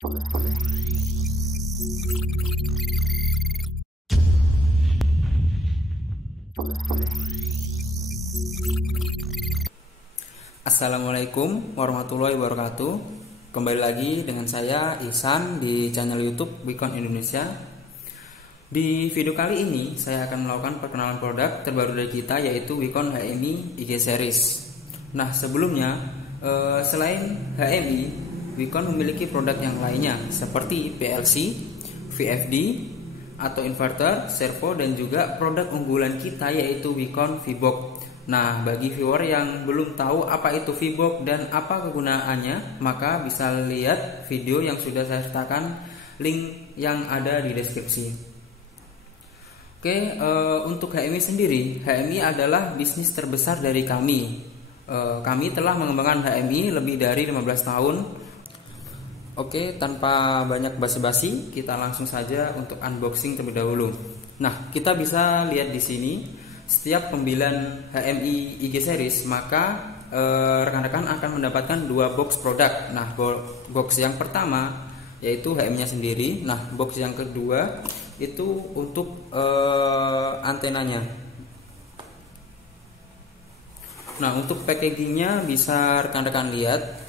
Assalamualaikum warahmatullahi wabarakatuh. Kembali lagi dengan saya Ihsan di channel YouTube Wicon Indonesia. Di video kali ini saya akan melakukan perkenalan produk terbaru dari kita, yaitu Wicon HMI IG Series. Nah, sebelumnya selain HMI, Wicon memiliki produk yang lainnya seperti PLC, VFD atau inverter, servo, dan juga produk unggulan kita yaitu Wicon VBox. Nah, bagi viewer yang belum tahu apa itu VBox dan apa kegunaannya, maka bisa lihat video yang sudah saya sertakan, link yang ada di deskripsi. Oke, untuk HMI sendiri, HMI adalah bisnis terbesar dari kami. Kami telah mengembangkan HMI lebih dari 15 tahun. Oke, tanpa banyak basa-basi, kita langsung saja untuk unboxing terlebih dahulu. Nah, kita bisa lihat di sini. Setiap pembelian HMI IG Series, maka rekan-rekan akan mendapatkan 2 box produk. Nah, box yang pertama yaitu HMI-nya sendiri. Nah, box yang kedua itu untuk antenanya. Nah, untuk packagingnya bisa rekan-rekan lihat.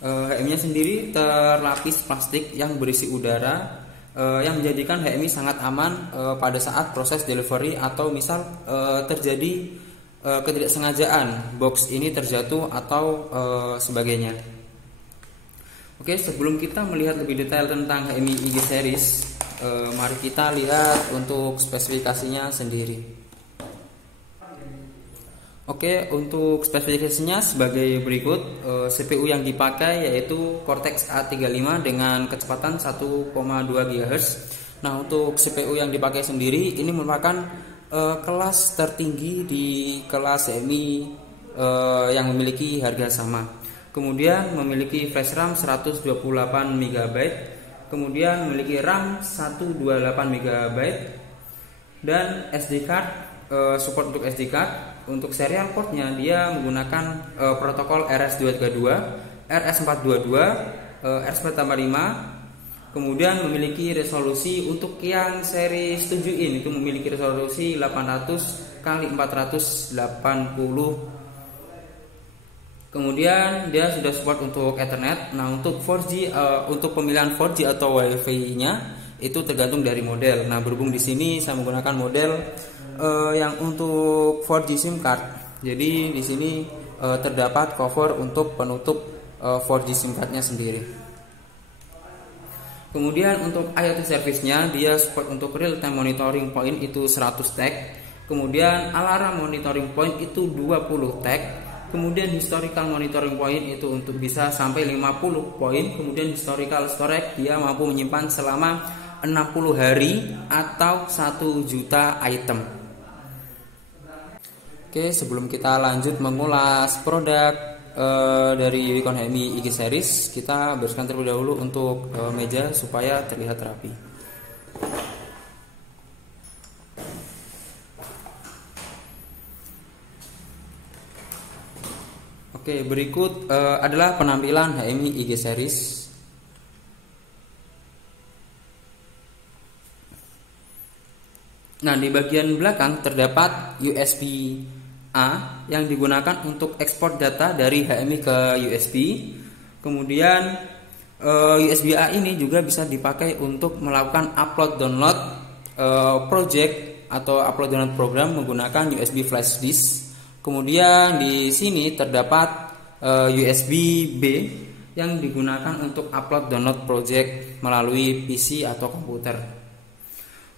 HMI-nya sendiri terlapis plastik yang berisi udara, yang menjadikan HMI sangat aman pada saat proses delivery atau misal terjadi ketidaksengajaan box ini terjatuh atau sebagainya. Oke, sebelum kita melihat lebih detail tentang HMI IG Series, mari kita lihat untuk spesifikasinya sendiri. Oke, untuk spesifikasinya sebagai berikut. CPU yang dipakai yaitu Cortex A35 dengan kecepatan 1,2 GHz. Nah, untuk CPU yang dipakai sendiri ini merupakan kelas tertinggi di kelas HMI yang memiliki harga sama. Kemudian memiliki flash RAM 128 MB, kemudian memiliki RAM 128 MB, dan SD card, support untuk SD card. Untuk serial portnya dia menggunakan protokol RS232, RS422, RS485. Kemudian memiliki resolusi untuk yang seri 7 in itu memiliki resolusi 800 x 480. Kemudian dia sudah support untuk Ethernet. Nah, untuk 4G, untuk pemilihan 4G atau WiFi-nya itu tergantung dari model. Nah, berhubung di sini saya menggunakan model yang untuk 4G SIM card. Jadi di sini terdapat cover untuk penutup 4G SIM cardnya sendiri. Kemudian untuk IoT service-nya dia support untuk real time monitoring point itu 100 tag. Kemudian alarm monitoring point itu 20 tag. Kemudian historical monitoring point itu untuk bisa sampai 50 poin. Kemudian historical storage dia mampu menyimpan selama 60 hari atau 1 juta item. Oke, sebelum kita lanjut mengulas produk dari Wicon HMI IG Series, kita bersihkan terlebih dahulu untuk meja supaya terlihat rapi. Oke, berikut adalah penampilan HMI IG Series. Nah, di bagian belakang terdapat USB A yang digunakan untuk ekspor data dari HMI ke USB. Kemudian USB A ini juga bisa dipakai untuk melakukan upload download project atau upload download program menggunakan USB flash disk. Kemudian di sini terdapat USB B yang digunakan untuk upload download project melalui PC atau komputer.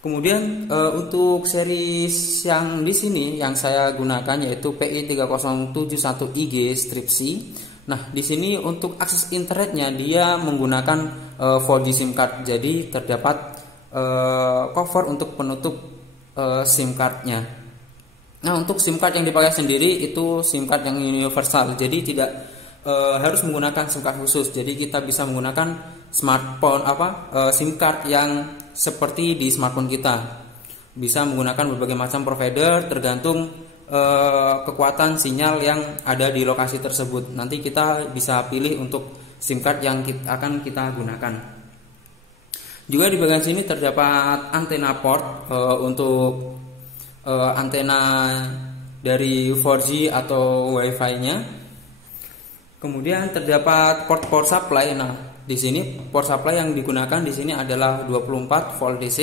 Kemudian untuk series yang di sini yang saya gunakan yaitu PI3071IG strip C. Nah, di sini untuk akses internetnya dia menggunakan 4G SIM card. Jadi terdapat cover untuk penutup SIM cardnya. Nah, untuk SIM card yang dipakai sendiri itu SIM card yang universal. Jadi tidak harus menggunakan SIM card khusus. Jadi kita bisa menggunakan smartphone SIM card yang seperti di smartphone kita. Bisa menggunakan berbagai macam provider tergantung kekuatan sinyal yang ada di lokasi tersebut. Nanti kita bisa pilih untuk SIM card yang akan kita gunakan. Juga di bagian sini terdapat antena port untuk antena dari 4G atau Wi-Fi-nya. Kemudian terdapat port power supply. Nah, di sini power supply yang digunakan di sini adalah 24 volt DC.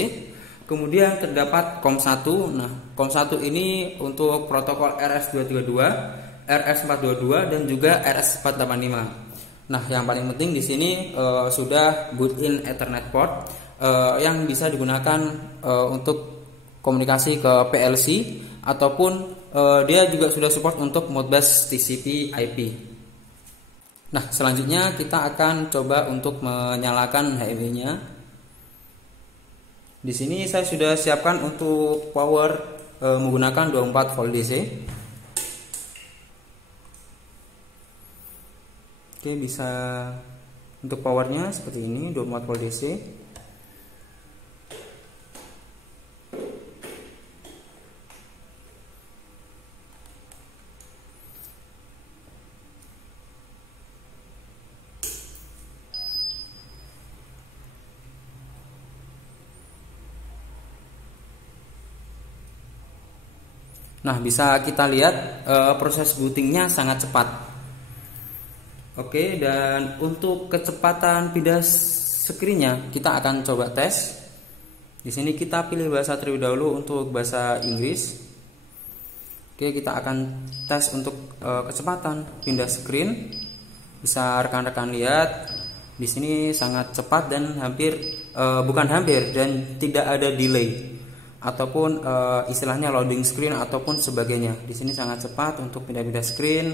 Kemudian terdapat COM1. Nah, COM1 ini untuk protokol RS232, RS422 dan juga RS485. Nah, yang paling penting di sini sudah built-in Ethernet port yang bisa digunakan untuk komunikasi ke PLC ataupun dia juga sudah support untuk Modbus TCP/IP. Nah, selanjutnya kita akan coba untuk menyalakan HMI-nya. Di sini saya sudah siapkan untuk power menggunakan 24 volt DC. Oke, bisa untuk powernya seperti ini, 24 volt DC. Nah, bisa kita lihat proses bootingnya sangat cepat. Oke, dan untuk kecepatan pindah screen-nya kita akan coba tes. Di sini kita pilih bahasa terlebih dahulu untuk bahasa Inggris. Oke, kita akan tes untuk kecepatan pindah screen. Bisa rekan-rekan lihat di sini sangat cepat dan bukan hampir dan tidak ada delay ataupun istilahnya loading screen ataupun sebagainya. Di sini sangat cepat untuk pindah-pindah screen.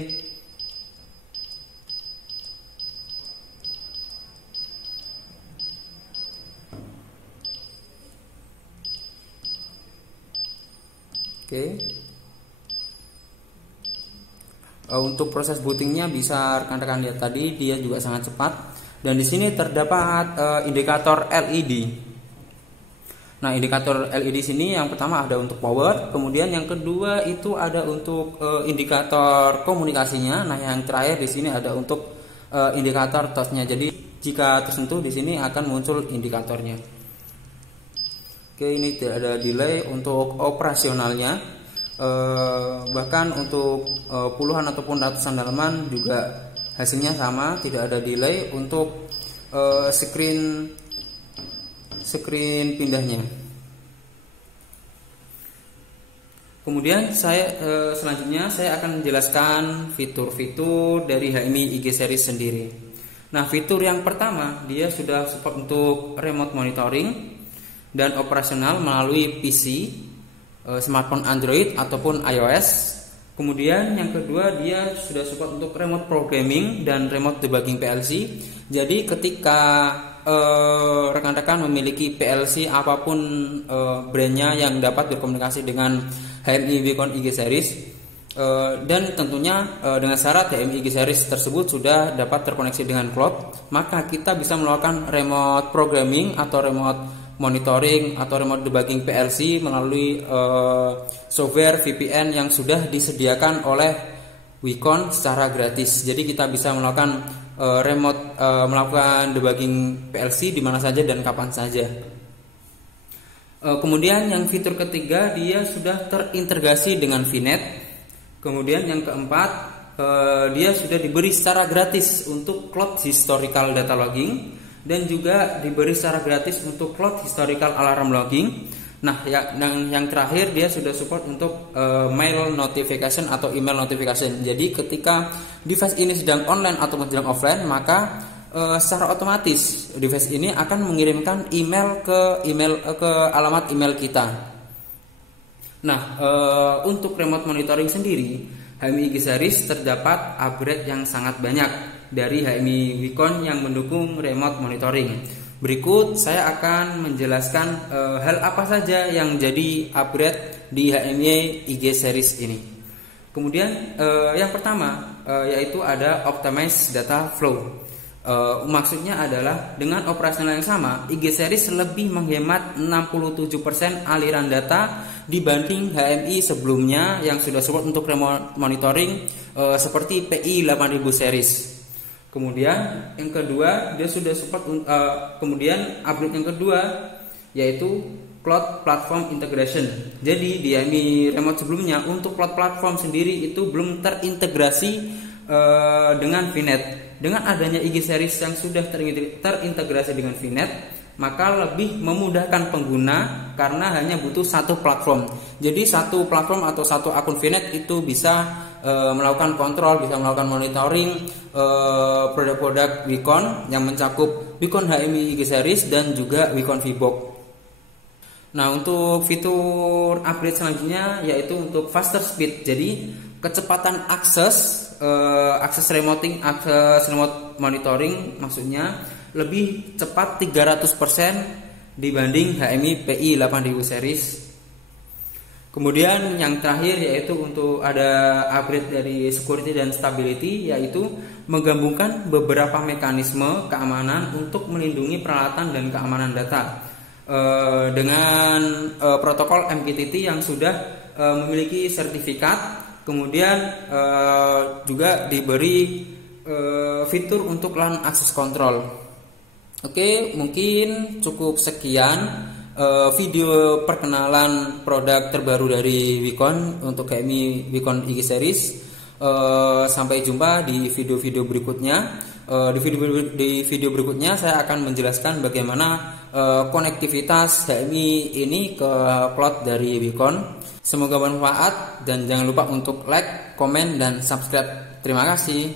Oke. Untuk proses bootingnya bisa rekan-rekan lihat tadi, dia juga sangat cepat. Dan di sini terdapat indikator LED. Nah, indikator LED sini yang pertama ada untuk power, kemudian yang kedua itu ada untuk indikator komunikasinya. Nah, yang terakhir di sini ada untuk indikator touch-nya. Jadi jika tersentuh di sini akan muncul indikatornya. Oke, ini tidak ada delay untuk operasionalnya. Bahkan untuk puluhan ataupun ratusan halaman juga hasilnya sama, tidak ada delay untuk screen pindahnya. Kemudian selanjutnya saya akan menjelaskan fitur-fitur dari HMI IG series sendiri. Nah, fitur yang pertama dia sudah support untuk remote monitoring dan operasional melalui PC, smartphone Android ataupun iOS. Kemudian yang kedua dia sudah support untuk remote programming dan remote debugging PLC. Jadi ketika rekan-rekan memiliki PLC apapun brandnya yang dapat berkomunikasi dengan HMI Vicon IG series dan tentunya dengan syarat HMI IG series tersebut sudah dapat terkoneksi dengan cloud, maka kita bisa melakukan remote programming atau remote monitoring atau remote debugging PLC melalui software VPN yang sudah disediakan oleh Vicon secara gratis. Jadi kita bisa melakukan melakukan debugging PLC di mana saja dan kapan saja. Kemudian yang fitur ketiga dia sudah terintegrasi dengan VNet. Kemudian yang keempat dia sudah diberi secara gratis untuk cloud historical data logging dan juga diberi secara gratis untuk cloud historical alarm logging. Nah, yang terakhir dia sudah support untuk mail notification atau email notification. Jadi ketika device ini sedang online atau sedang offline, maka secara otomatis device ini akan mengirimkan email ke alamat email kita. Nah, untuk remote monitoring sendiri, HMI IG series terdapat upgrade yang sangat banyak dari HMI Vicon yang mendukung remote monitoring. Berikut saya akan menjelaskan hal apa saja yang jadi upgrade di HMI IG series ini. Kemudian yang pertama yaitu ada optimize data flow. Maksudnya adalah dengan operasional yang sama, IG series lebih menghemat 67% aliran data dibanding HMI sebelumnya yang sudah support untuk remote monitoring seperti PI 8000 series. Kemudian yang kedua dia sudah support kemudian upgrade yang kedua yaitu Cloud Platform Integration. Jadi di HMI Remote sebelumnya untuk Cloud Platform sendiri itu belum terintegrasi dengan VNet. Dengan adanya IG Series yang sudah terintegrasi dengan VNet, maka lebih memudahkan pengguna karena hanya butuh satu platform. Jadi satu platform atau satu akun VNet itu bisa melakukan kontrol, bisa melakukan monitoring produk-produk Wacom yang mencakup Wacom HMI IG Series dan juga Wacom VBox. Nah, untuk fitur upgrade selanjutnya yaitu untuk faster speed. Jadi kecepatan akses remote monitoring maksudnya lebih cepat 300% dibanding HMI PI 8000 series. Kemudian yang terakhir yaitu untuk ada upgrade dari security dan stability, yaitu menggabungkan beberapa mekanisme keamanan untuk melindungi peralatan dan keamanan data dengan protokol MQTT yang sudah memiliki sertifikat. Kemudian juga diberi fitur untuk LAN access control. Oke, mungkin cukup sekian video perkenalan produk terbaru dari Wacom untuk HMI Wacom IG Series. Sampai jumpa di video-video berikutnya. Di video berikutnya saya akan menjelaskan bagaimana konektivitas HMI ini ke cloud dari Wacom. Semoga bermanfaat dan jangan lupa untuk like, komen, dan subscribe. Terima kasih.